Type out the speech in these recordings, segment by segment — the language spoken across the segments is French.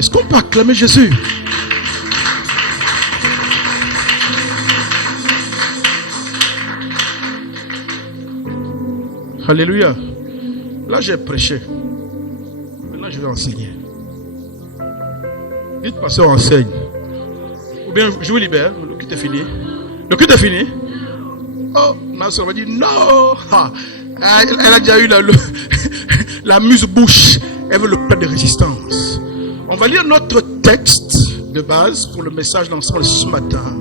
Est-ce qu'on peut acclamer Jésus? Alléluia. Là, j'ai prêché. Maintenant, je vais enseigner. Dites, pasteur, enseigne. Ou bien, je vous libère. Le culte est fini. Le culte est fini. Oh, ma soeur va dire non. Elle a déjà eu la muse-bouche. Elle veut le plat de résistance. On va lire notre texte de base pour le message d'ensemble ce matin.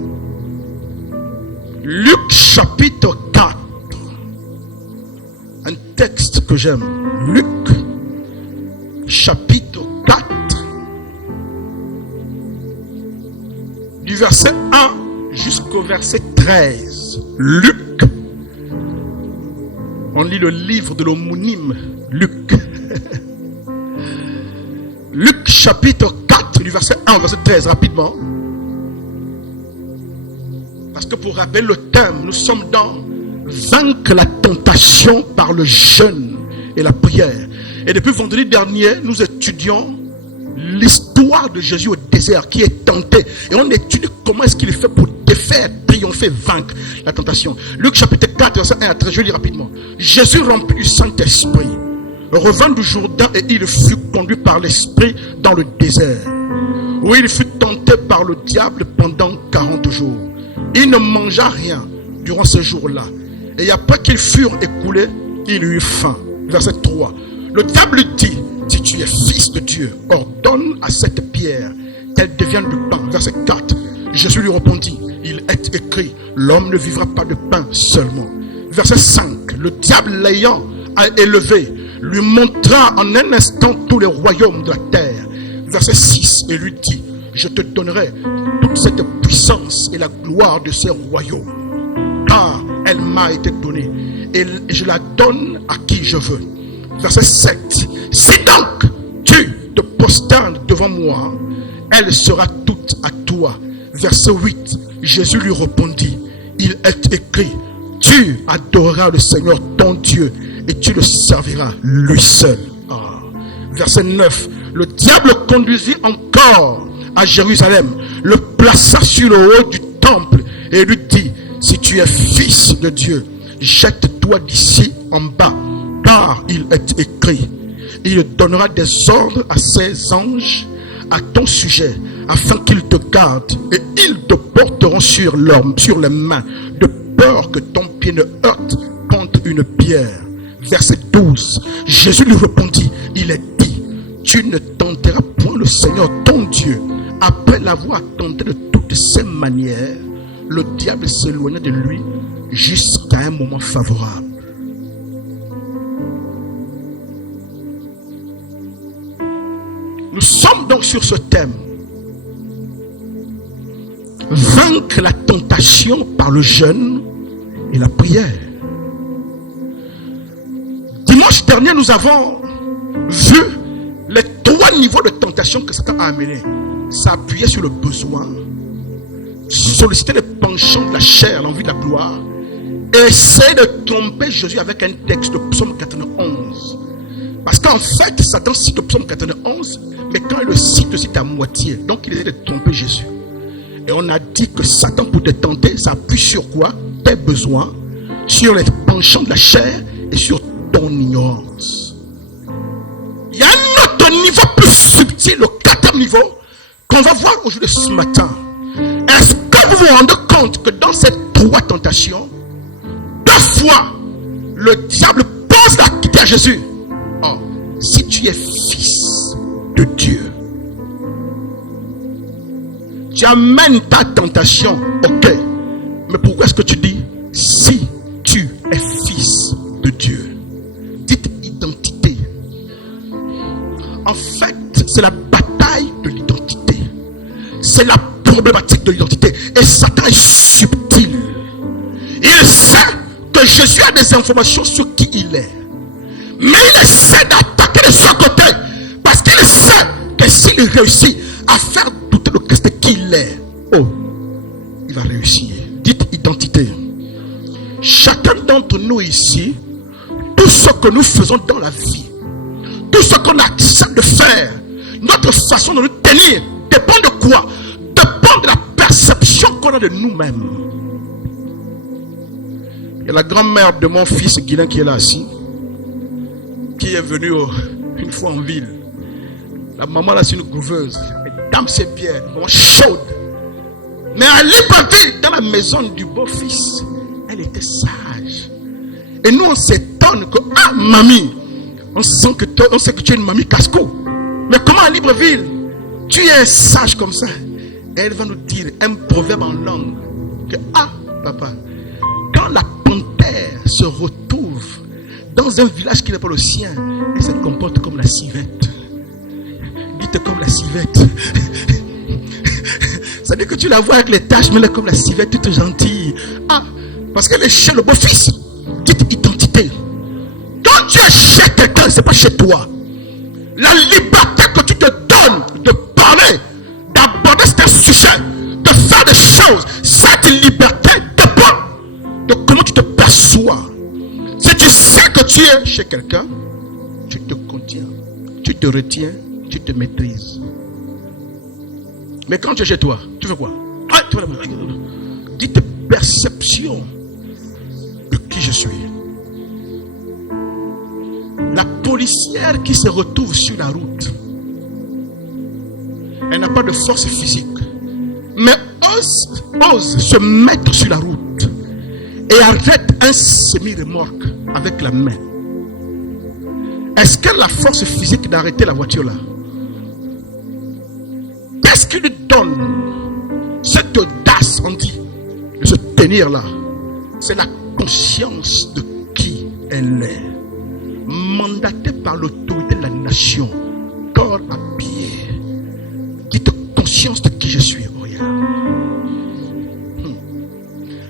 Luc chapitre 4. Un texte que j'aime. Luc chapitre 4. Du verset 1 jusqu'au verset 13. Luc. On lit le livre de l'homonyme Luc. Luc chapitre 4 du verset 1 au verset 13 rapidement. Parce que pour rappeler le thème, nous sommes dans vaincre la tentation par le jeûne et la prière. Et depuis vendredi dernier, nous étudions l'histoire de Jésus au désert qui est tenté. Et on étudie comment est-ce qu'il fait pour défaire, triompher, vaincre la tentation. Luc chapitre 4, verset 1 à 13, je lis rapidement. Jésus rempli du Saint-Esprit revint du Jourdain et il fut conduit par l'Esprit dans le désert, où il fut tenté par le diable pendant 40 jours. Il ne mangea rien durant ces jours-là. Et après qu'ils furent écoulés, il eut faim. Verset 3. Le diable dit, si tu es fils de Dieu, ordonne à cette pierre qu'elle devienne du pain. Verset 4. Jésus lui répondit, il est écrit, l'homme ne vivra pas de pain seulement. Verset 5. Le diable l'ayant élevé, lui montra en un instant tous les royaumes de la terre. Verset 6. Et lui dit, je te donnerai toute cette puissance et la gloire de ces royaumes, car elle m'a été donnée et je la donne à qui je veux. Verset 7. Si donc tu te prosternes devant moi, elle sera toute à toi. Verset 8. Jésus lui répondit, il est écrit, tu adoreras le Seigneur ton Dieu et tu le serviras lui seul. Verset 9. Le diable conduisit encore à Jérusalem, le plaça sur le haut du temple et lui dit, si tu es fils de Dieu, jette-toi d'ici en bas, car il est écrit, il donnera des ordres à ses anges à ton sujet, afin qu'ils te gardent, et ils te porteront sur les mains, de peur que ton pied ne heurte contre une pierre. Verset 12. Jésus lui répondit, il est dit, tu ne tenteras point le Seigneur ton Dieu. Après l'avoir tenté de toutes ses manières, le diable s'éloigna de lui jusqu'à un moment favorable. Nous sommes donc sur ce thème. Vaincre la tentation par le jeûne et la prière. Dimanche dernier, nous avons vu les 3 niveaux de tentation que Satan a amenés. Ça appuyait sur le besoin, solliciter les penchants de la chair, l'envie de la gloire, et essayer de tromper Jésus avec un texte de Psaume 91. Parce qu'en fait, Satan cite le Psaume 91, mais quand il le cite à moitié. Donc il essaie de tromper Jésus. Et on a dit que Satan, pour te tenter, ça appuie sur quoi? Tes besoins, sur les penchants de la chair et sur ton ignorance. Il y a un autre niveau plus subtil, le 4e niveau, qu'on va voir aujourd'hui ce matin. Est-ce que vous vous rendez compte que dans ces 3 tentations, 2 fois, le diable pose la question à Jésus. Oh, si tu es fils de Dieu, tu amènes ta tentation, ok. Mais pourquoi est-ce que tu dis si tu es fils de Dieu? Dites identité. En fait, c'est la bataille de l'identité. C'est la problématique de l'identité. Et Satan est subtil. Il sait que Jésus a des informations sur qui il est. Mais il essaie d'attaquer de son côté. Parce qu'il sait que s'il réussit à faire douter le Christ de qui il est, oh, il va réussir. Dites identité. Chacun d'entre nous ici, tout ce que nous faisons dans la vie, tout ce qu'on accepte de faire, Notre façon de nous tenir dépend de quoi? Dépend de la perception qu'on a de nous-mêmes. Il y a la grand-mère de mon fils Guilain qui est là assis, qui est venue une fois en ville. La maman là, c'est une couveuse. Mesdames, c'est bien, chaude. Mais à Libreville, dans la maison du beau-fils, elle était sage. Et nous, on s'étonne que, ah, mamie, on sait que tu es une mamie casse-cou. Mais comment à Libreville, tu es sage comme ça? Et elle va nous dire un proverbe en langue. Que, ah, papa, quand la panthère se retrouve dans un village qui n'est pas le sien, elle se comporte comme la civette. Dites comme la civette. Ça veut dire que tu la vois avec les taches, mais elle est comme la civette, toute gentille. Ah, parce qu'elle est chez le beau-fils. Dites identité. Quand tu es chez quelqu'un, ce n'est pas chez toi. La liberté que tu te donnes de parler, d'aborder certains sujets, de faire des choses, cette liberté dépend de comment tu te perçois. Si tu sais que tu es chez quelqu'un, tu te contiens, tu te retiens, tu te maîtrises. Mais quand tu es chez toi, tu fais quoi? Dis tes perceptions de qui je suis. La policière qui se retrouve sur la route, elle n'a pas de force physique, mais ose se mettre sur la route et arrête un semi-remorque avec la main. Est-ce qu'elle a la force physique d'arrêter la voiture là? Qu'est-ce qui lui donne cette audace, on dit, de se tenir là? C'est la conscience de qui elle est, mandatée par l'autorité de la nation, corps à pied. Dites conscience de qui je suis. Regarde.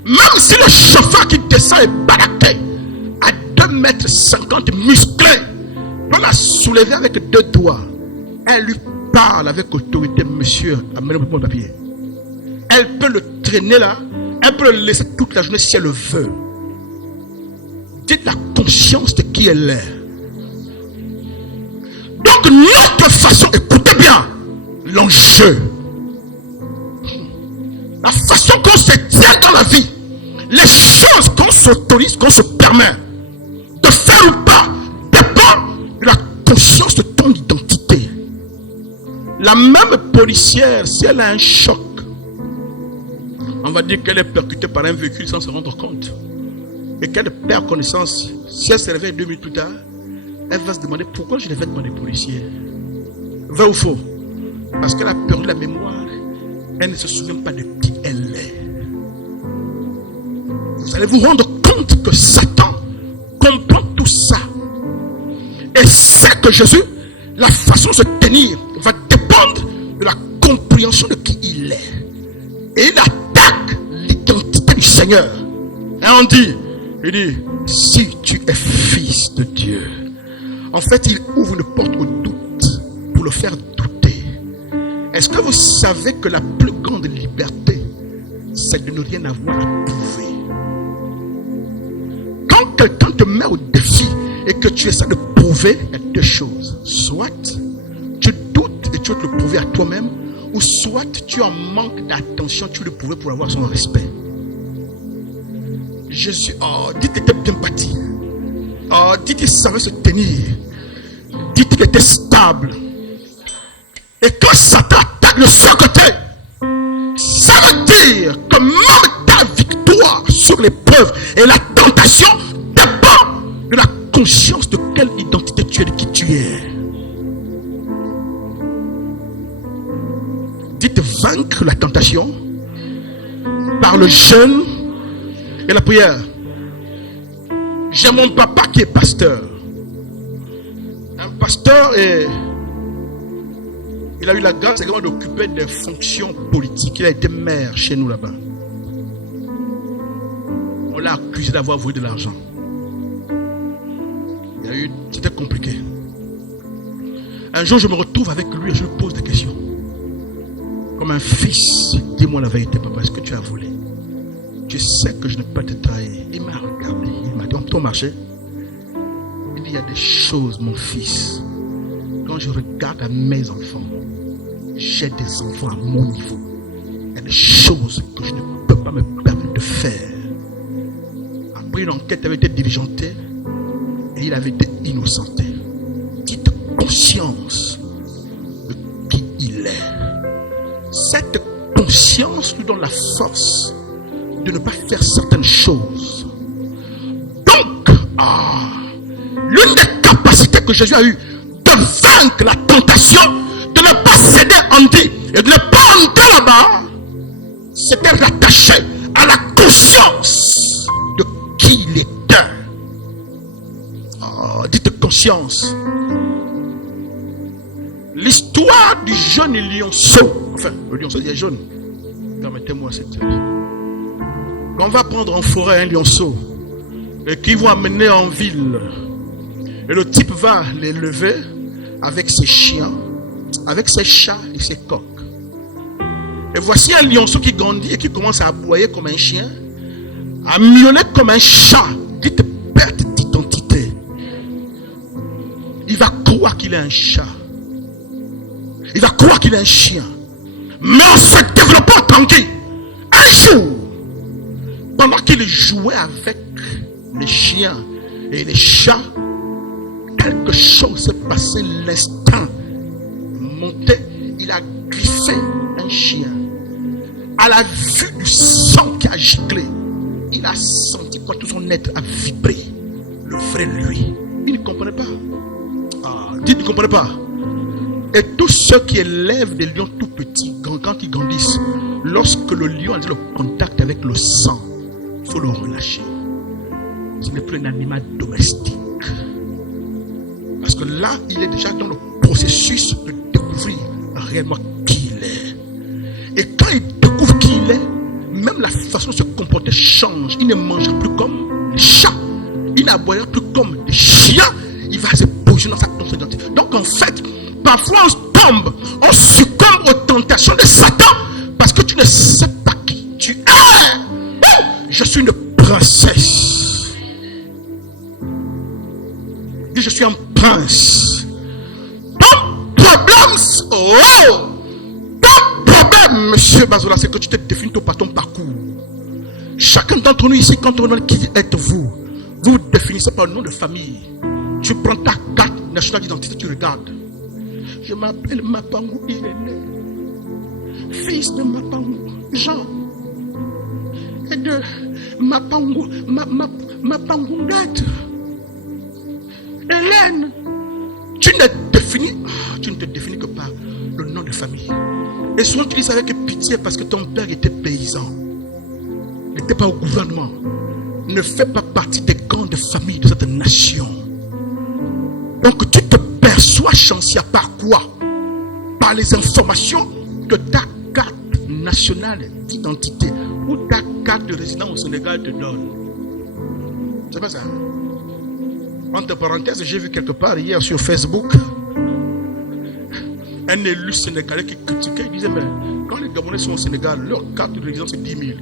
Même si le chauffeur qui descend est baraqué à 2,50 m musclé, peut la soulever avec 2 doigts. Elle lui parle avec autorité, monsieur, amenez mon papier. Elle peut le traîner là, elle peut le laisser toute la journée si elle le veut. Dites la conscience de qui elle est. Donc notre façon, écoutez bien l'enjeu, la façon qu'on se tient dans la vie, les choses qu'on s'autorise, qu'on se permet de faire ou pas, dépend de la conscience de ton identité. La même policière, si elle a un choc, on va dire qu'elle est percutée par un véhicule sans se rendre compte, et qu'elle perd connaissance. Si elle se réveille 2 minutes plus tard, elle va se demander pourquoi je les vêtements des policiers. Vrai ou faux? Parce qu'elle a perdu la mémoire, elle ne se souvient pas de qui elle est. Vous allez vous rendre compte que Satan comprend tout ça et sait que Jésus, la façon de se tenir va dépendre de la compréhension de qui il est. Et il attaque l'identité du Seigneur. Et on dit, il dit, si tu es fils de Dieu. En fait, il ouvre une porte au doute pour le faire douter. Est-ce que vous savez que la plus grande liberté, c'est de ne rien avoir à prouver? Quand quelqu'un te met au défi et que tu essaies de prouver, il y a 2 choses. Soit tu doutes et tu veux te le prouver à toi-même, ou soit tu en manques d'attention, tu veux le prouver pour avoir son respect. Jésus, dit qu'il était bien bâti. Dit qu'il savait se tenir. Dit qu'il était stable. Et quand Satan attaque le seul côté, ça veut dire que même ta victoire sur l'épreuve et la tentation dépend de la conscience de quelle identité tu es, de qui tu es. Dites vaincre la tentation par le jeûne et la prière. J'ai mon papa qui est pasteur. Un pasteur, et il a eu la grâce également d'occuper des fonctions politiques. Il a été maire chez nous là-bas. On l'a accusé d'avoir volé de l'argent. C'était compliqué. Un jour, je me retrouve avec lui et je lui pose des questions. Comme un fils, dis-moi la vérité, papa, est-ce que tu as volé? Tu sais que je ne peux pas te trahir. Il m'a regardé, il m'a dit, on peut marcher. Il dit, il y a des choses, mon fils, quand je regarde à mes enfants, j'ai des enfants à mon niveau. Il y a des choses que je ne peux pas me permettre de faire. Après, une enquête avait été diligentée et il avait été innocenté. Dites conscience de qui il est. Cette conscience lui donne la force de ne pas faire certaines choses. Donc, l'une des capacités que Jésus a eues de vaincre la tentation, de ne pas céder en Dieu et de ne pas entrer là-bas, c'était rattaché à la conscience de qui il était. Dites conscience. L'histoire du jeune lionceau, enfin, le lionceau il est jaune, permettez-moi cette. Quand on va prendre en forêt un lionceau et qu'ils vont amener en ville, et le type va les lever avec ses chiens, avec ses chats et ses coqs. Et voici un lionceau qui grandit et qui commence à aboyer comme un chien, à miauler comme un chat. Dites perte d'identité. Il va croire qu'il est un chat. Il va croire qu'il est un chien. Mais en se développant tranquille, un jour, pendant qu'il jouait avec les chiens et les chats, quelque chose s'est passé. L'instinct monté, il a griffé un chien. À la vue du sang qui a giclé, il a senti quoi, tout son être a vibré. Le vrai lui. Il ne comprenait pas. Dites, il ne comprenait pas. Et tous ceux qui élèvent des lions tout petits, quand ils grandissent, lorsque le lion a le contact avec le sang, il faut le relâcher. Ce n'est plus un animal domestique. Parce que là, il est déjà dans le processus de découvrir réellement qui il est. Et quand il découvre qui il est, même la façon de se comporter change. Il ne mangera plus comme les chats. Il n'aboyera plus comme des chiens. Il va se positionner dans sa propre identité. Donc en fait, parfois on succombe aux tentations de Satan parce que tu ne sais pas qui tu es. Je suis une princesse. Dis, je suis un prince. Ton problème, monsieur Bazola, c'est que tu te définis par ton parcours. Chacun d'entre nous ici, quand on demande qui êtes-vous, vous vous définissez par le nom de famille. Tu prends ta carte nationale d'identité, tu regardes. Je m'appelle Mapangou Irénée, fils de Mapangou Jean, et de Mapangou Ngate, Hélène. Tu ne te définis que par le nom de famille. Et souvent tu dis ça avec pitié parce que ton père était paysan, n'était pas au gouvernement, ne fait pas partie des grandes familles de cette nation. Donc tu te perçois chanceux par quoi? Par les informations que ta carte nationale d'identité ou ta carte de résidence au Sénégal te donne. C'est pas ça. Entre parenthèses, j'ai vu quelque part hier sur Facebook un élu sénégalais qui critiquait, il disait, mais quand les Gabonais sont au Sénégal, leur carte de résidence est 10 000.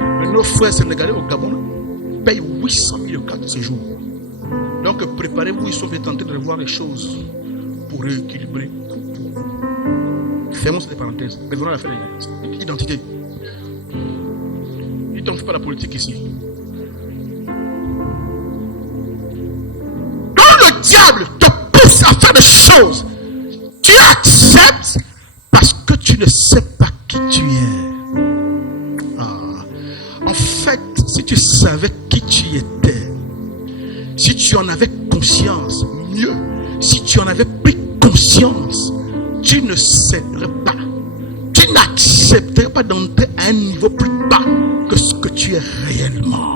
Mais nos frères sénégalais au Gabon payent 800 000 cartes de séjour. Donc préparez-vous, ils sont en train de revoir les choses pour rééquilibrer. Fermons cette parenthèse. Revenons à la fin de l'identité. Il ne fait pas la politique ici. Quand le diable te pousse à faire des choses, tu acceptes parce que tu ne sais pas qui tu es. En fait, si tu savais qui tu étais, si tu en avais conscience, mieux, si tu en avais pris conscience, tu ne céderais pas. Tu n'accepterais pas d'entrer à un niveau plus bas que ce que tu es réellement.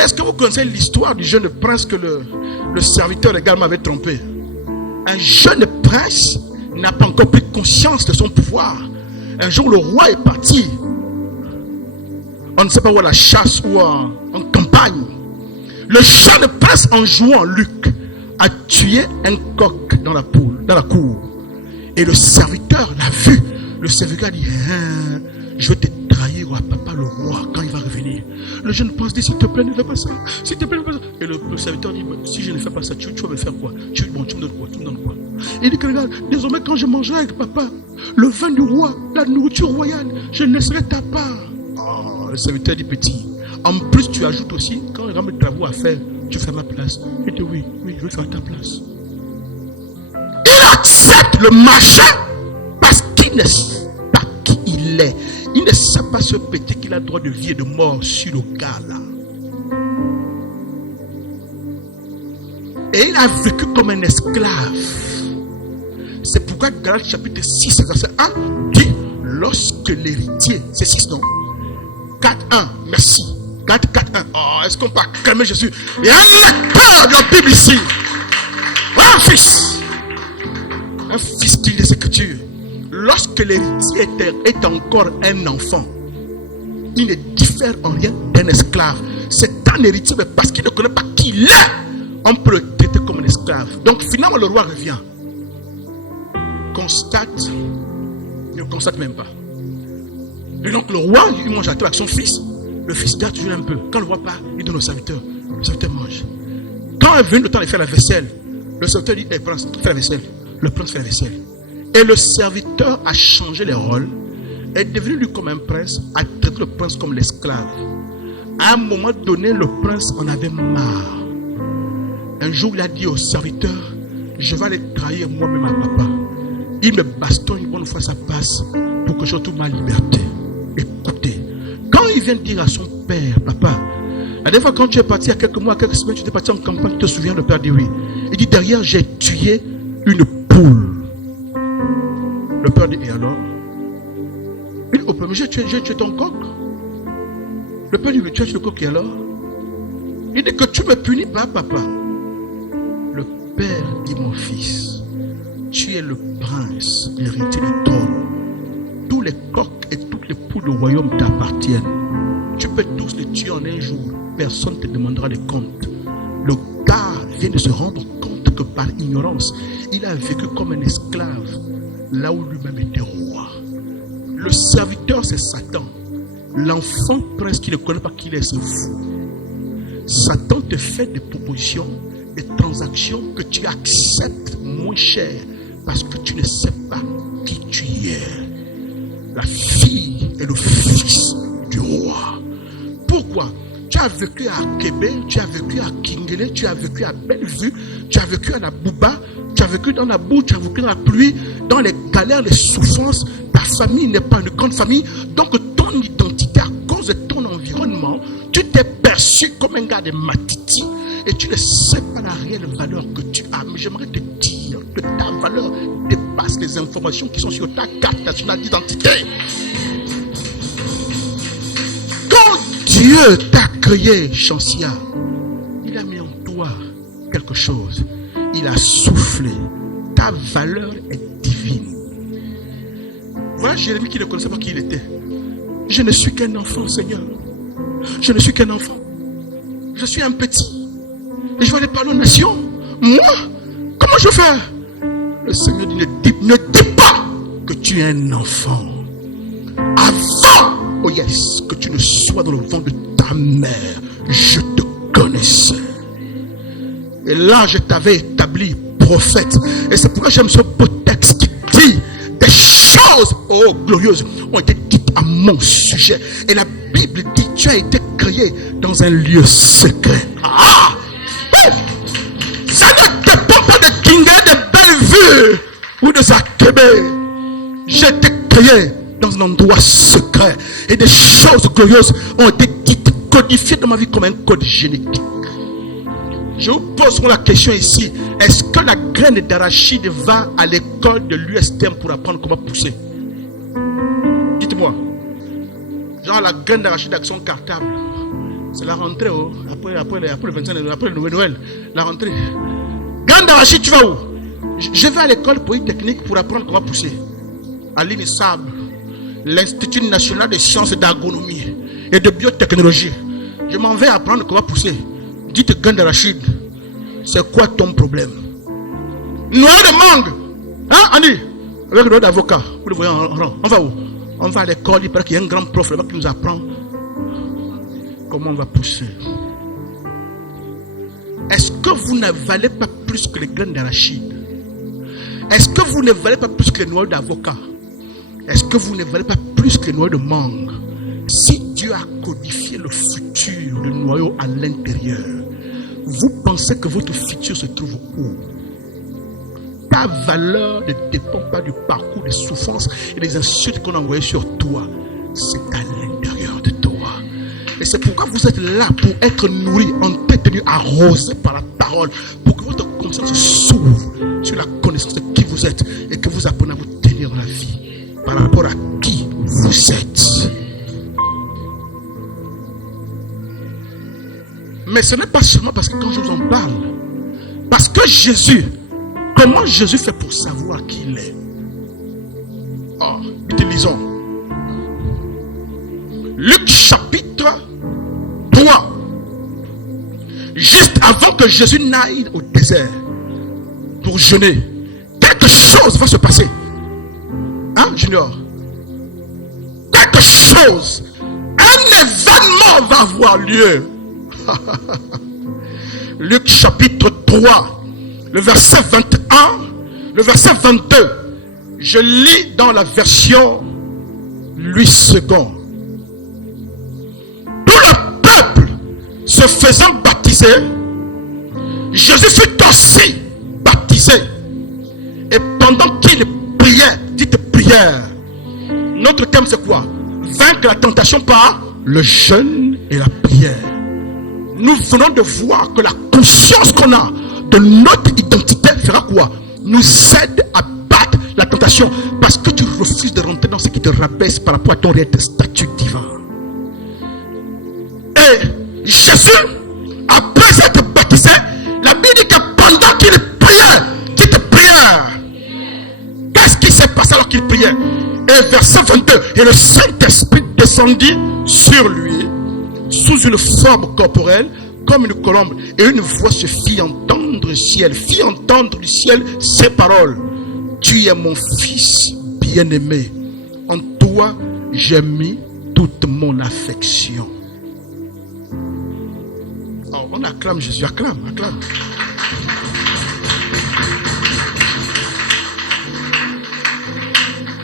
Est-ce que vous connaissez l'histoire du jeune prince que le serviteur également avait trompé? Un jeune prince n'a pas encore pris conscience de son pouvoir. Un jour, le roi est parti. On ne sait pas où à la chasse ou en campagne. Le jeune prince, en jouant Luc, a tué un coq dans la cour. Et le serviteur l'a vu. Le serviteur a dit, je vais te trahir à papa le roi quand il va revenir. Le jeune prince dit, s'il te plaît, ne fais pas ça. S'il te plaît, ne fais pas ça. Et le serviteur dit, si je ne fais pas ça, tu vas me faire quoi? Tu me donnes quoi? Tu me donnes quoi? Il dit que regarde, désormais quand je mangerai avec papa, le vin du roi, la nourriture royale, je laisserai ta part. Oh, le serviteur dit, petit, en plus tu ajoutes aussi, quand il y a mes travaux à faire, tu fais ma place. Il dit, oui, je vais faire ta place. Il accepte le marché parce qu'il ne sait pas qui il est. Il ne sait pas ce petit qu'il a droit de vie et de mort sur le gars là. Et il a vécu comme un esclave. C'est pourquoi Galates chapitre 6, verset 1 dit, lorsque l'héritier, c'est 6 non 4, 1, merci. 4, 1. Oh, est-ce qu'on peut calmer Jésus? Il y a un lecteur de la Bible ici. Un fils qui lit les Écritures. Lorsque l'héritier est encore un enfant, il ne diffère en rien d'un esclave. C'est un héritier, mais parce qu'il ne connaît pas qui il est, on peut le traiter comme un esclave. Donc finalement le roi revient. Constate, ne constate même pas. Et donc le roi, il mange à table avec son fils. Le fils garde toujours un peu. Quand le roi part, il donne au serviteur. Le serviteur mange. Quand est venu le temps de faire la vaisselle, le serviteur dit, hey, prince, fais la vaisselle. Le prince fait la vaisselle. Et le serviteur a changé les rôles, est devenu lui comme un prince, a traité le prince comme l'esclave. À un moment donné, le prince en avait marre. Un jour, il a dit au serviteur, je vais aller trahir moi-même à papa. Il me bastonne une bonne fois, ça passe, pour que je retrouve ma liberté. Écoutez, quand il vient dire à son père, papa, la dernière fois quand tu es parti, il y a quelques mois, quelques semaines, tu es parti en campagne, tu te souviens, le père dit oui. Il dit, derrière, j'ai tué une poule. Le père dit, et alors? Il dit, au premier, j'ai tué ton coq. Le père dit, mais tu as tué le coq, et alors? Il dit que tu me punis pas, papa. Le père dit, mon fils, tu es le prince, l'héritier du trône. Tous les coqs et toutes les poules du royaume t'appartiennent. Tu peux tous les tuer en un jour. Personne ne te demandera des comptes. Le gars vient de se rendre compte que par ignorance, il a vécu comme un esclave, là où lui-même était roi. Le serviteur, c'est Satan. L'enfant prince qui ne connaît pas qui il est, c'est fou. Satan te fait des propositions, des transactions que tu acceptes moins cher parce que tu ne sais pas qui tu es. La fille et le fils du roi. Pourquoi? Tu as vécu à Québec, tu as vécu à Kingele, tu as vécu à Bellevue, tu as vécu à la Bouba, tu as vécu dans la boue, tu as vécu dans la pluie, dans les galères, les souffrances. Ta famille n'est pas une grande famille. Donc ton identité, à cause de ton environnement, tu t'es perçu comme un gars de Matiti et tu ne sais pas la réelle valeur que tu as. Mais j'aimerais te dire que ta valeur dépasse les informations qui sont sur ta carte nationale d'identité. Quand Dieu t'a créé, Chansia, il a mis en toi quelque chose. Il a soufflé. Ta valeur est divine. Voilà Jérémie qui ne connaissait pas qui il était. Je ne suis qu'un enfant, Seigneur. Je ne suis qu'un enfant. Je suis un petit. Et je vais aller parler aux nations. Moi, comment je fais? Le Seigneur dit, ne dis pas que tu es un enfant. Avant, oh yes, que tu ne sois dans le ventre de ta mère, je te connaissais. Et là, je t'avais établi prophète. Et c'est pourquoi j'aime ce beau texte qui dit des choses, oh, glorieuses, ont été dites à mon sujet. Et la Bible dit, tu as été créé dans un lieu secret. Ah! Ça ne dépend pas de Kingé, de Bellevue ou de Zakébé. J'ai été créé dans un endroit secret. Et des choses glorieuses ont été dites, codifiées dans ma vie comme un code génétique. Je vous pose la question ici. Est-ce que la graine d'arachide va à l'école de l'USTM pour apprendre comment pousser? Dites-moi. Genre la graine d'arachide d'action cartable. C'est la rentrée, oh. Après le 25, après le Noël. La rentrée. Graine d'arachide, tu vas où? Je vais à l'école polytechnique pour apprendre comment pousser. À l'INSAB, l'Institut national des sciences d'agronomie et de biotechnologie. Je m'en vais apprendre comment pousser. Dites graine d'arachide, c'est quoi ton problème? Noix de mangue, hein, Andy? Avec le doigt d'avocat, vous le voyez en rang. On va où? On va à l'école, il paraît qu'il y a un grand prof là-bas qui nous apprend comment on va pousser. Est-ce que vous ne valez pas plus que les graines d'arachide? Est-ce que vous ne valez pas plus que les noyaux d'avocat? Est-ce que vous ne valez pas plus que les noyaux de mangue? Si Dieu a codifié le futur, le noyau à l'intérieur, vous pensez que votre futur se trouve où? Ta valeur ne dépend pas du parcours, des souffrances et des insultes qu'on a envoyées sur toi. C'est à l'intérieur de toi. Et c'est pourquoi vous êtes là, pour être nourri, entretenu, arrosé par la parole, pour que votre conscience s'ouvre sur la connaissance de qui vous êtes et que vous apprenez à vous tenir dans la vie par rapport à qui vous êtes. Mais ce n'est pas seulement parce que quand je vous en parle, parce que Jésus, comment Jésus fait pour savoir qui il est? Oh, lisons. Luc chapitre 3. Juste avant que Jésus n'aille au désert pour jeûner, quelque chose va se passer. Hein, Junior? Quelque chose, un événement va avoir lieu. Luc chapitre 3, le verset 21, le verset 22. Je lis dans la version Louis II. Tout le peuple se faisant baptiser, Jésus fut aussi baptisé. Et pendant qu'il priait, dites prière. Notre thème c'est quoi? Vaincre la tentation par le jeûne et la prière. Nous venons de voir que la conscience qu'on a de notre identité fera quoi? Nous aide à battre la tentation, parce que tu refuses de rentrer dans ce qui te rabaisse par rapport à ton réel statut divin. Et Jésus, après s'être baptisé, la Bible dit que pendant qu'il priait, dites prière. Qu'est-ce qui s'est passé alors qu'il priait? Et verset 22, et le Saint-Esprit descendit sur lui sous une forme corporelle comme une colombe, et une voix se fit entendre du ciel, ces paroles: tu es mon fils bien-aimé, en toi j'ai mis toute mon affection. Oh, on acclame Jésus, acclame.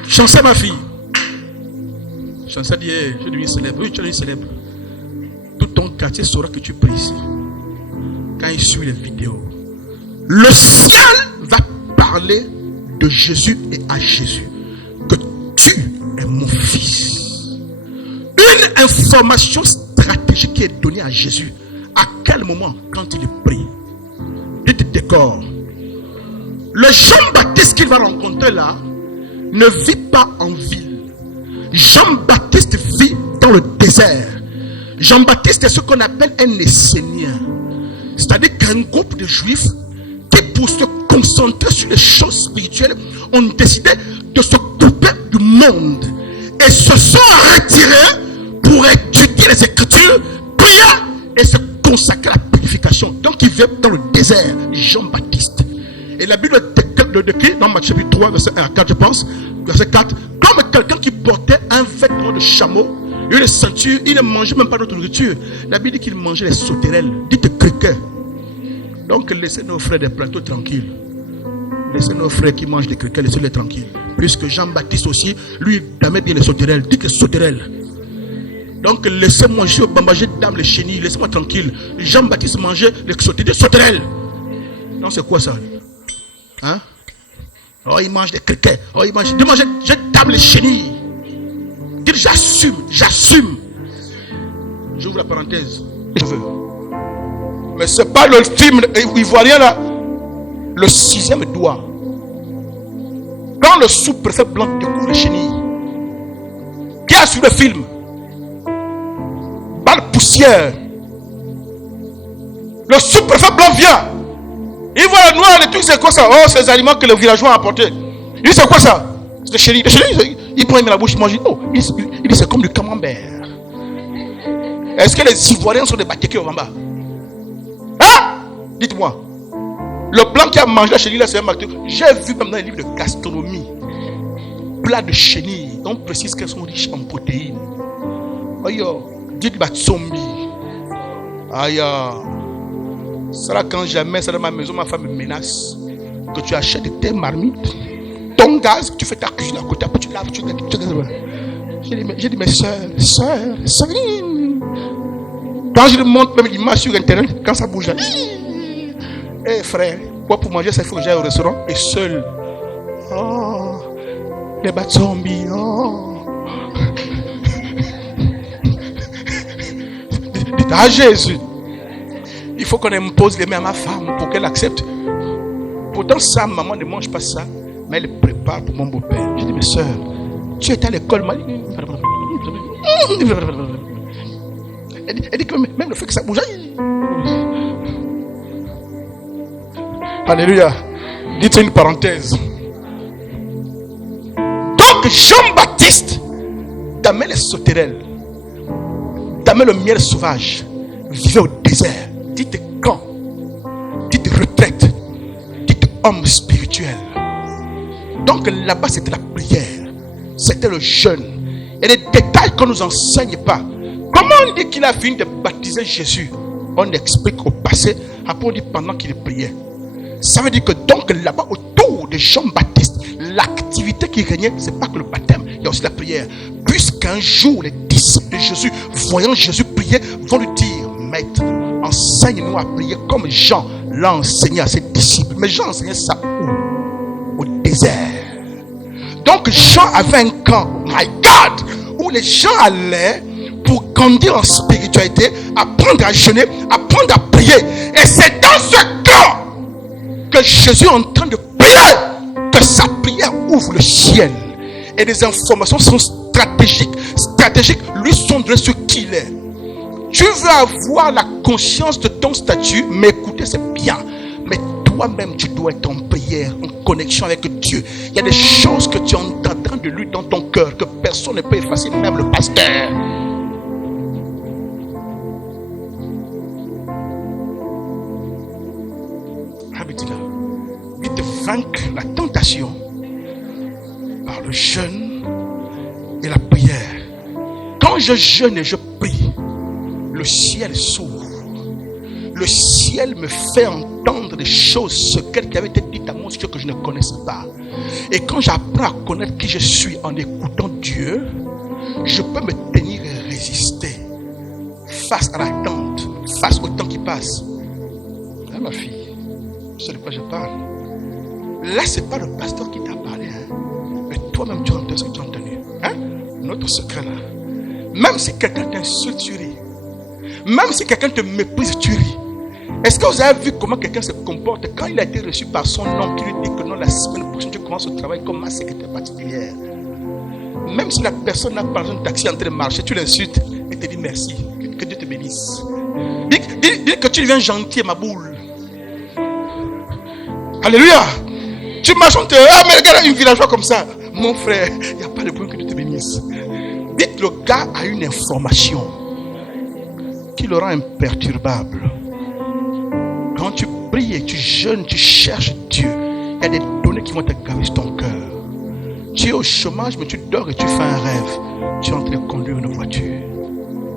Chancel, ma fille. Chancel dit, je deviens célèbre. Oui, tu es célèbre. Tout ton quartier saura que tu pries ici. Quand il suit les vidéos, le ciel va parler de Jésus et à Jésus, que tu es mon fils. Une information stratégique qui est donnée à Jésus. À quel moment? Quand il prie. Dites décor. Le Jean-Baptiste qu'il va rencontrer là ne vit pas en ville. Jean-Baptiste vit dans le désert. Jean-Baptiste est ce qu'on appelle un Essénien. C'est-à-dire qu'un groupe de juifs qui, pour se concentrer sur les choses spirituelles, ont décidé de se couper du monde et se sont retirés pour étudier les Écritures, prier et se consacrer à la purification. Donc il vient dans le désert, Jean-Baptiste. Et la Bible le décrit dans Matthieu chapitre 3, verset 1 à 4, je pense, verset 4, comme quelqu'un qui portait un vêtement de chameau, une ceinture, il ne mangeait même pas d'autre nourriture. La Bible dit qu'il mangeait les sauterelles, dites criquets. Donc laissez nos frères des plateaux tranquilles. Laissez nos frères qui mangent des criquets, laissez-les tranquilles. Puisque Jean-Baptiste aussi, lui, il aimait bien les sauterelles, dites les sauterelles. Donc laissez-moi manger dame les chenilles, laissez-moi tranquille. Jean-Baptiste mangeait les sauterelles. Non, c'est quoi ça? Hein? Oh, il mange des criquets. Oh, il mange. Dis-moi, je table les chenilles. Dis, j'assume. J'ouvre la parenthèse. Je veux. Mais c'est pas le film ivoirien là. Le 6e doigt. Quand le sous-préfet blanc découvre les chenilles, qui a suivi le film? Balle poussière. Le sous-préfet blanc vient. Il voit le noir, le truc, c'est quoi ça? Oh, c'est les aliments que les villageois ont apportés. Il dit, c'est quoi ça? C'est des chenilles. Il prend, il met la bouche, il mange. Oh, il dit, c'est comme du camembert. Est-ce que les Ivoiriens sont des batékés au Ramba? Hein? Dites-moi. Le blanc qui a mangé la chenille, là, c'est un batéké. J'ai vu même dans les livres de gastronomie, plat de chenilles. On précise qu'elles sont riches en protéines. Aïe, dites batsombi. Aïe. Ça là, quand jamais ça dans ma maison, ma femme me menace que tu achètes tes marmites, ton gaz, tu fais ta cuisine à côté, après tu laves, J'ai dit, mes soeurs, quand je lui montre même l'image sur internet, quand ça bouge là, eh frère, pour manger, ça il faut que j'aille au restaurant et seul. Oh, les bats zombies, oh. Dites à Jésus, il faut qu'on impose les mains à ma femme pour qu'elle accepte. Pourtant, sa maman ne mange pas ça, mais elle prépare pour mon beau-père. J'ai dit, mes soeurs, tu étais à l'école, elle dit que même le fait que ça bouge. Alléluia. Dites une parenthèse. Donc Jean-Baptiste damait les sauterelles, damait le miel sauvage, vivait au désert. Dites camp, dites retraite, dites homme spirituel. Donc là-bas c'était la prière, c'était le jeûne. Et les détails qu'on ne nous enseigne pas. Comment on dit qu'il a fini de baptiser Jésus? On explique au passé, après on dit pendant qu'il priait. Ça veut dire que donc là-bas autour de Jean-Baptiste, l'activité qui régnait, ce n'est pas que le baptême, il y a aussi la prière. Puisqu'un jour les disciples de Jésus, voyant Jésus prier, vont lui dire, Maître, enseigne-nous à prier comme Jean l'a enseigné à ses disciples. Mais Jean enseignait ça où? Au désert. Donc Jean avait un camp, my God, où les gens allaient pour grandir en spiritualité, apprendre à jeûner, apprendre à prier. Et c'est dans ce camp que Jésus est en train de prier, que sa prière ouvre le ciel. Et les informations sont stratégiques, lui sont données ce qu'il est. Tu veux avoir la conscience de ton statut, mais écoutez, c'est bien. Mais toi-même, tu dois être en prière, en connexion avec Dieu. Il y a des choses que tu entendras de lui dans ton cœur, que personne ne peut effacer, même le pasteur. De vaincre la tentation par le jeûne et la prière. Quand je jeûne et je prie, le ciel s'ouvre. Le ciel me fait entendre des choses secrètes qui avaient été dites à mon Dieu que je ne connaissais pas. Et quand j'apprends à connaître qui je suis en écoutant Dieu, je peux me tenir et résister face à l'attente, face au temps qui passe. Là, ma fille, tu sais de quoi je parle? Là, ce n'est pas le pasteur qui t'a parlé, hein? Mais toi-même, tu entends ce que tu as entendu. Hein? Notre secret là. Même si quelqu'un t'insulte, tu ris. Même si quelqu'un te méprise, tu ris. Est-ce que vous avez vu comment quelqu'un se comporte quand il a été reçu par son homme qui lui dit que non, la semaine prochaine, tu commences au travail comme ma secrétaire particulière? Même si la personne n'a pas besoin de taxi en train de marcher, tu l'insultes et te dis merci. Que Dieu te bénisse. Dis que tu deviens gentil, ma boule. Alléluia. Tu marches, on te dit, ah, mais regarde une villageoise comme ça. Mon frère, il n'y a pas de point que Dieu te bénisse. Dites, le gars a une information qui le rend imperturbable. Quand tu pries et tu jeûnes, tu cherches Dieu, il y a des données qui vont te graver sur ton cœur. Tu es au chômage, mais tu dors et tu fais un rêve. Tu es en train de conduire une voiture.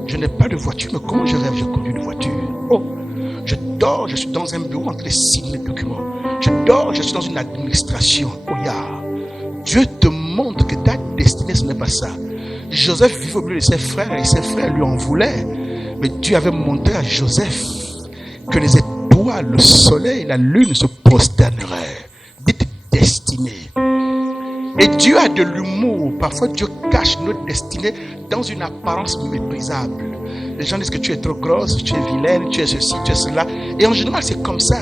Je n'ai pas de voiture, mais comment je rêve, je conduis une voiture? Oh, je dors, je suis dans un bureau en train de signer les documents. Je dors, je suis dans une administration. Oh, Dieu te montre que ta destinée, ce n'est pas ça. Joseph vivait au milieu de ses frères et ses frères lui en voulaient. Mais Dieu avait montré à Joseph que les étoiles, le soleil, la lune se prosterneraient. Dites destinée. Et Dieu a de l'humour. Parfois, Dieu cache notre destinée dans une apparence méprisable. Les gens disent que tu es trop grosse, tu es vilaine, tu es ceci, tu es cela. Et en général, c'est comme ça.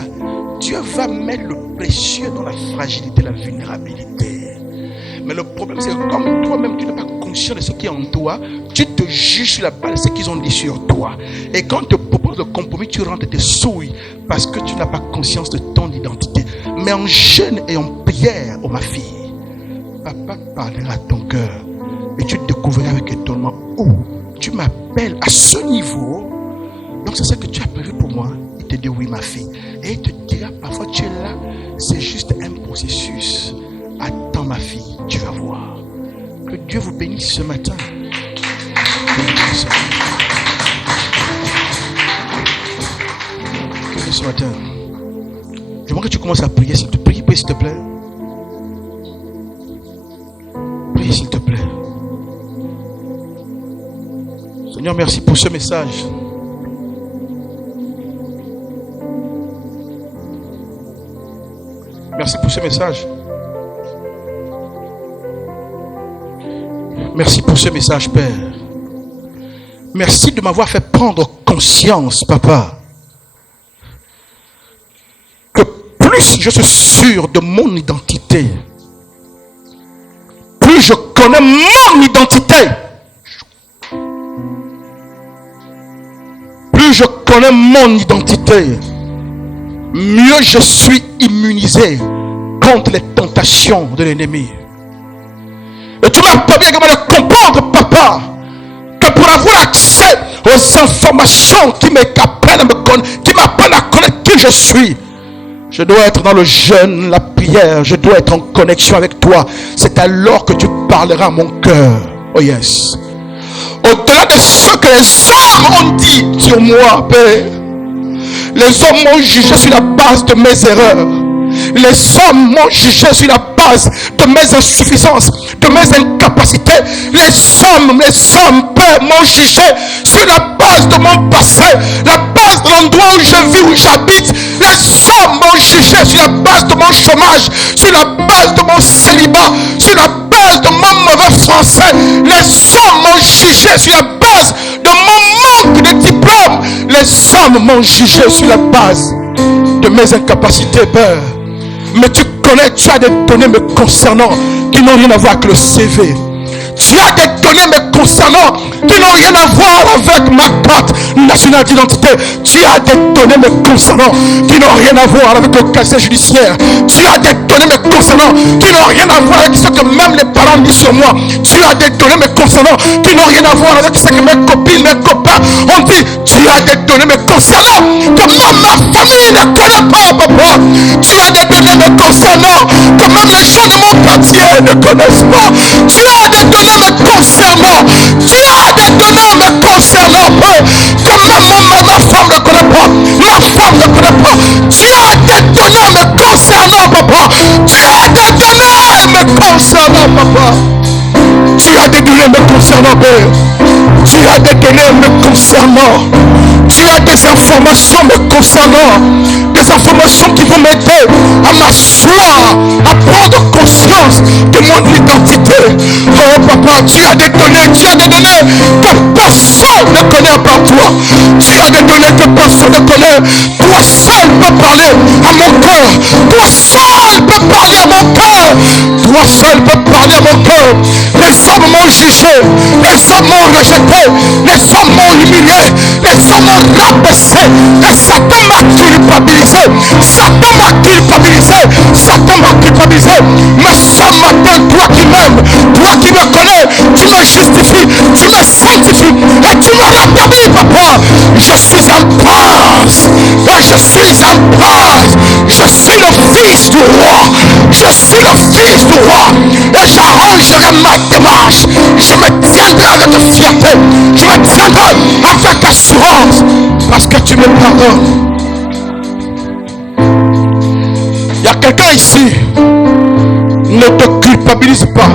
Dieu va mettre le précieux dans la fragilité, la vulnérabilité. Mais le problème, c'est que comme toi-même, tu n'es pas conscient de ce qui est en toi, tu te juges sur la base de ce qu'ils ont dit sur toi. Et quand on te propose le compromis, tu rentres et te souilles parce que tu n'as pas conscience de ton identité. Mais en jeûne et en prière, oh ma fille, papa parlera à ton cœur et tu découvriras avec étonnement, oh, tu m'appelles à ce niveau. Donc c'est ça que tu as prévu pour moi. Il te dit oui ma fille. Et il te dira parfois tu es là, c'est juste un processus. Attends ma fille, tu vas voir. Que Dieu vous bénisse ce matin. Que le ce matin. J'aimerais que tu commences à prier, s'il te plaît. Prie, s'il te plaît. Prie, s'il te plaît. Seigneur, merci pour ce message. Merci pour ce message. Merci pour ce message, Père. Merci de m'avoir fait prendre conscience, Papa, que plus je suis sûr de mon identité, plus je connais mon identité, plus je connais mon identité, mieux je suis immunisé contre les tentations de l'ennemi. Et tu m'as permis également de comprendre, Papa, que pour avoir accès aux informations qui m'apprennent à connaître qui je suis, je dois être dans le jeûne, la prière, je dois être en connexion avec toi. C'est alors que tu parleras à mon cœur. Oh yes. Au-delà de ce que les hommes ont dit sur moi, Père, les hommes m'ont jugé sur la base de mes erreurs. Les hommes m'ont jugé sur la base de mes insuffisances, de mes incapacités. Les hommes, Père, m'ont jugé sur la base de mon passé, la base de l'endroit où je vis, où j'habite. Les hommes m'ont jugé sur la base de mon chômage, sur la base de mon célibat, sur la base de mon mauvais français. Les hommes m'ont jugé sur la base de mon manque de diplôme. Les hommes m'ont jugé sur la base de mes incapacités, Père. Mais tu connais, tu as des données me concernant qui n'ont rien à voir avec le CV. Tu as des données me concernant qui n'ont rien à voir avec ma carte nationale d'identité. Tu as des données me concernant qui n'ont rien à voir avec le casier judiciaire. Tu as des données me concernant qui n'ont rien à voir avec ce que même les parents disent sur moi. Tu as des données me concernant qui n'ont rien à voir avec ce que mes copines, mes copains ont dit. Tu as des données me concernant que même ma famille ne connaît pas, papa. Tu as des données me concernant que même les gens de mon quartier ne connaissent pas. Tu as des données me concernant. Tu as des données me concernant, que même ma femme ne connaît pas. Ma femme ne connaît pas. Tu as des données me concernant, papa. Tu as des données me concernant, papa. Tu as des données me concernant, Père. Tu as des données me concernant. Tu as des informations me concernant. Des informations qui vont m'aider à m'asseoir, à prendre conscience de mon identité. Oh papa, tu as des données que personne ne connaît à part toi. Tu as des données que personne ne connaît. Toi seul peux parler à mon cœur. Toi seul peux parler à mon cœur. Toi seul peux parler à mon cœur. Les hommes m'ont jugé, les hommes m'ont rejeté, les hommes m'ont humilié, les hommes m'ont rabaissé, et Satan m'a culpabilisé. Satan m'a culpabilisé. Satan m'a culpabilisé. Mais ce matin, toi qui m'aimes, toi qui me connais, tu me justifies, tu me sanctifies et tu me rétablis, papa. Je suis en paz. Et je suis en paz. Je suis le fils du roi. Je suis le fils du roi. Et j'arrangerai ma démarche. Je me tiendrai avec fierté. Je me tiendrai avec assurance. Parce que tu me pardonnes. Il y a quelqu'un ici. Ne te culpabilise pas.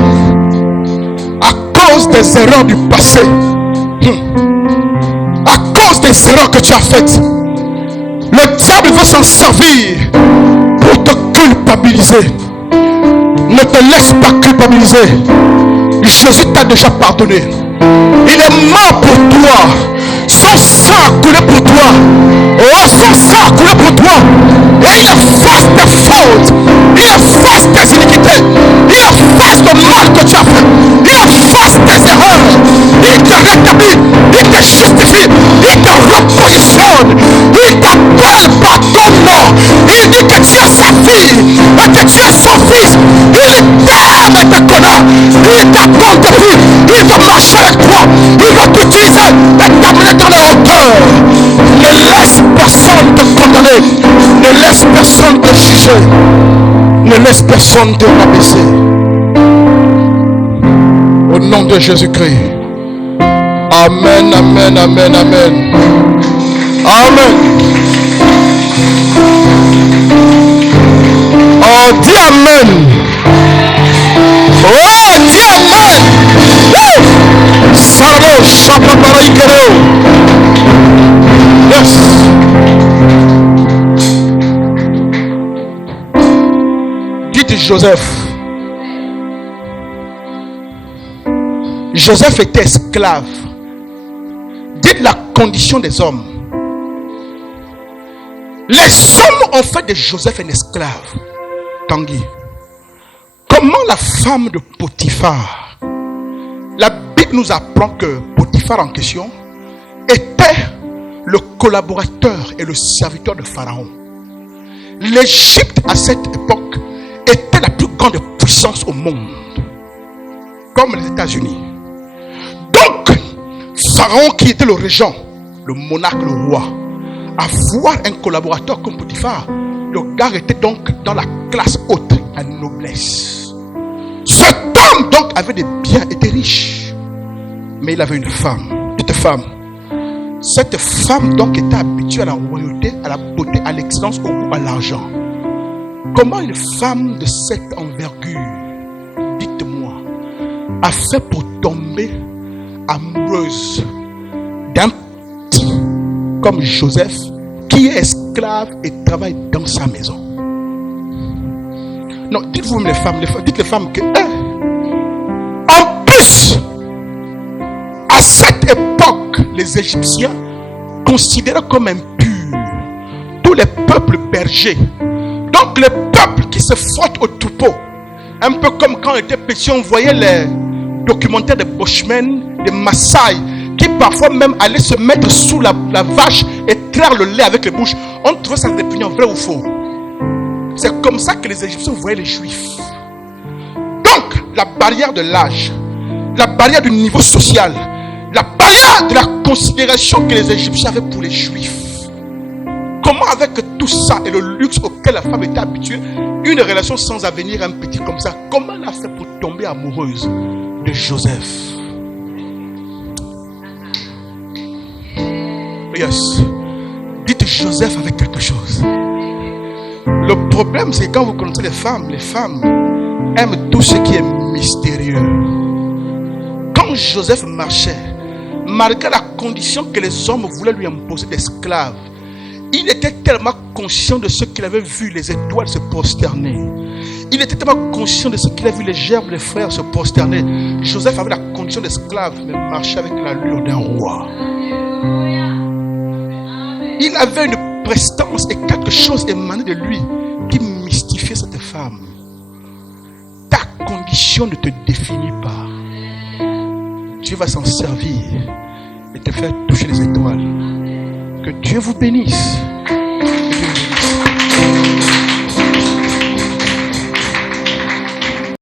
À cause des erreurs du passé. À cause des erreurs que tu as faites. Le diable veut s'en servir pour te culpabiliser. Ne te laisse pas culpabiliser. Jésus t'a déjà pardonné. Il est mort pour toi. Son sang a coulé pour toi. Oh, son sang a coulé pour toi. Et il efface tes fautes. Il efface tes iniquités. Il efface le mal que tu as fait. Il efface tes erreurs. Il te rétablit. Il te justifie. Il te repositionne. Il t'appelle par ton nom. Il dit que tu es sa fille et que tu es son fils. Il t'aime et te connaît. Il t'attend depuis. Il va marcher avec toi. Il va t'utiliser et t'amener dans les hauteurs. Ne laisse personne te condamner. Ne laisse personne te juger. Ne laisse personne te rabaisser. Au nom de Jésus-Christ. Amen, amen, amen, amen. Amen. Oh, dis Amen. Oh, dis Amen. Sarabo, Shapapara Ikereo. Yes. Dites Joseph. Joseph était esclave. Dites la condition des hommes. Les hommes ont fait de Joseph un esclave. Tanguy. Comment la femme de Potiphar, la Bible nous apprend que Potiphar en question était le collaborateur et le serviteur de Pharaon. L'Égypte à cette époque était la plus grande puissance au monde, comme les États-Unis. Donc, Pharaon qui était le régent, le monarque, le roi, avoir un collaborateur comme Potiphar, le gars était donc dans la classe haute, la noblesse. Cet homme donc avait des biens, était riche, mais il avait une femme, petite femme. Cette femme donc était habituée à la royauté, à la beauté, à l'excellence, au goût, à l'argent. Comment une femme de cette envergure, dites-moi, a fait pour tomber amoureuse d'un petit comme Joseph qui est esclave et travaille dans sa maison? Non, dites-vous les femmes, dites les femmes que en plus, à cette époque, les Égyptiens considéraient comme impurs tous les peuples bergers. Donc les peuples qui se frottent au troupeau, un peu comme quand on était petit, on voyait les documentaires de Bushmen, des Maasai, qui parfois même allaient se mettre sous la vache et traire le lait avec les bouches. On trouvait ça répugnant, vrai ou faux? C'est comme ça que les Égyptiens voyaient les Juifs. Donc, la barrière de l'âge, la barrière du niveau social, la barrière de la considération que les Égyptiens avaient pour les Juifs. Comment, avec tout ça et le luxe auquel la femme était habituée, une relation sans avenir, un petit comme ça, comment elle a fait pour tomber amoureuse de Joseph? Yes. Dites Joseph avec quelque chose. Le problème, c'est quand vous connaissez les femmes aiment tout ce qui est mystérieux. Quand Joseph marchait, malgré la condition que les hommes voulaient lui imposer d'esclave, il était tellement conscient de ce qu'il avait vu les étoiles se prosterner. Il était tellement conscient de ce qu'il a vu les gerbes, les frères se prosterner. Joseph avait la condition d'esclave, mais marchait avec l'allure d'un roi. Il avait une prestance et quelque chose émanait de lui qui mystifiait cette femme. Ta condition ne te définit pas. Dieu va s'en servir et te faire toucher les étoiles. Que Dieu vous bénisse.